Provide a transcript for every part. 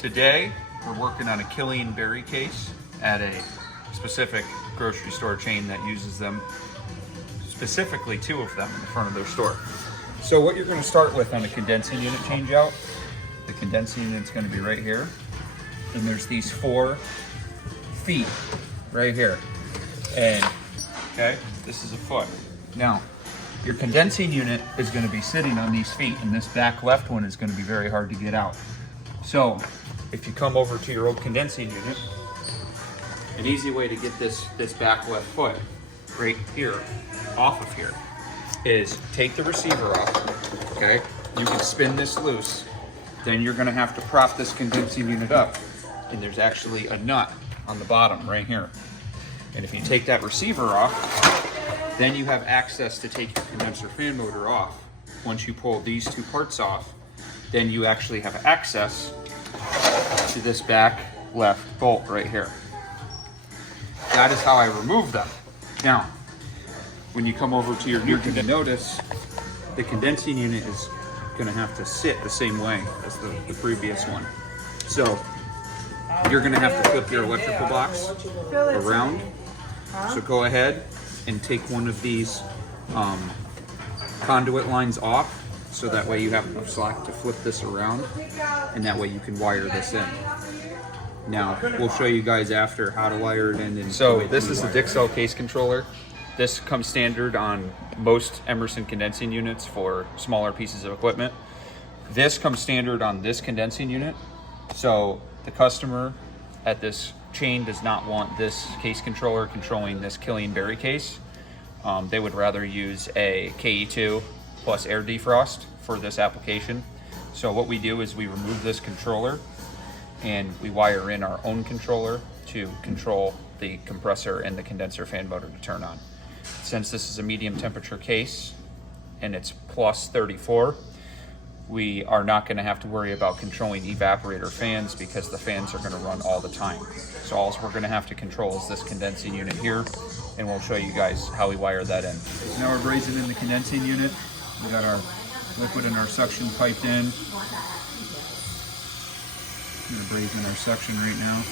Today, we're working on a Killion berry case at a specific grocery store chain that uses them, specifically 2 of them in the front of their store. So what you're going to start with on the condensing unit change out, the condensing unit's going to be right here. And there's these 4 feet right here. And, okay, this is a foot. Now, your condensing unit is going to be sitting on these feet, and this back left one is going to be very hard to get out. So, if you come over to your old condensing unit, an easy way to get this back left foot right here, off of here, is take the receiver off, okay? You can spin this loose, then you're gonna have to prop this condensing unit up, and there's actually a nut on the bottom right here. And if you take that receiver off, then you have access to take your condenser fan motor off. Once you pull these 2 parts off, then you actually have access to this back left bolt right here. That is how I remove them. Now, when you come over to your new unit, notice the condensing unit is gonna have to sit the same way as the previous one. So you're gonna have to flip your electrical box around. So go ahead and take one of these conduit lines off, so that way you have enough slack to flip this around, and that way you can wire this in. Now, we'll show you guys after how to wire it in. And so this is the Dixell case controller. This comes standard on most Emerson condensing units for smaller pieces of equipment. This comes standard on this condensing unit. So the customer at this chain does not want this case controller controlling this Killion berry case. They would rather use a KE2 plus air defrost for this application. So what we do is we remove this controller and we wire in our own controller to control the compressor and the condenser fan motor to turn on. Since this is a medium temperature case and it's plus 34, we are not going to have to worry about controlling evaporator fans because the fans are going to run all the time. So all we're going to have to control is this condensing unit here, and we'll show you guys how we wire that in. So now we're brazing in the condensing unit. We got our liquid and our suction piped in. I'm going to braze in our suction right now.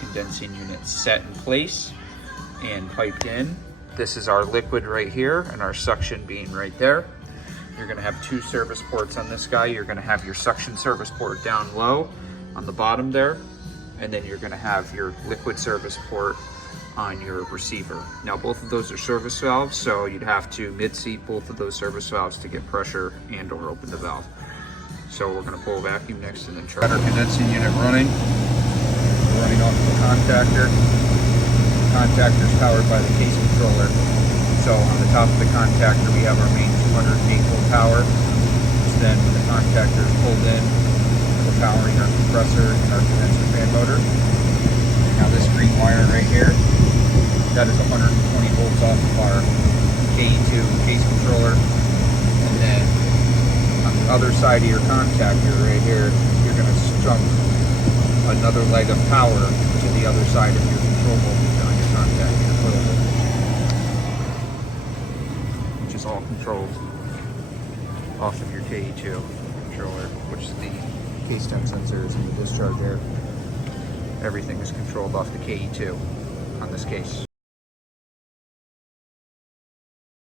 Condensing unit set in place and piped in. This is our liquid right here and our suction being right there. You're going to have 2 service ports on this guy. You're going to have your suction service port down low on the bottom there, and then you're going to have your liquid service port on your receiver. Now both of those are service valves, so you'd have to mid-seat both of those service valves to get pressure and or open the valve. So we're going to pull a vacuum next and then try our condensing unit running. Running off the contactor. The contactor is powered by the case controller. So on the top of the contactor we have our main 208 volt power. So then when the contactor is pulled in, we're powering our compressor and our condenser fan motor. Now this green wire right here, that is 120 volts off of our KE2 case controller. And then on the other side of your contactor right here, you're going to jump another leg of power to the other side of your control voltage on your contactor, your coil voltage, which is all controlled off of your KE2 controller, which is the case temp sensors and the discharge air. Everything is controlled off the KE2 on this case.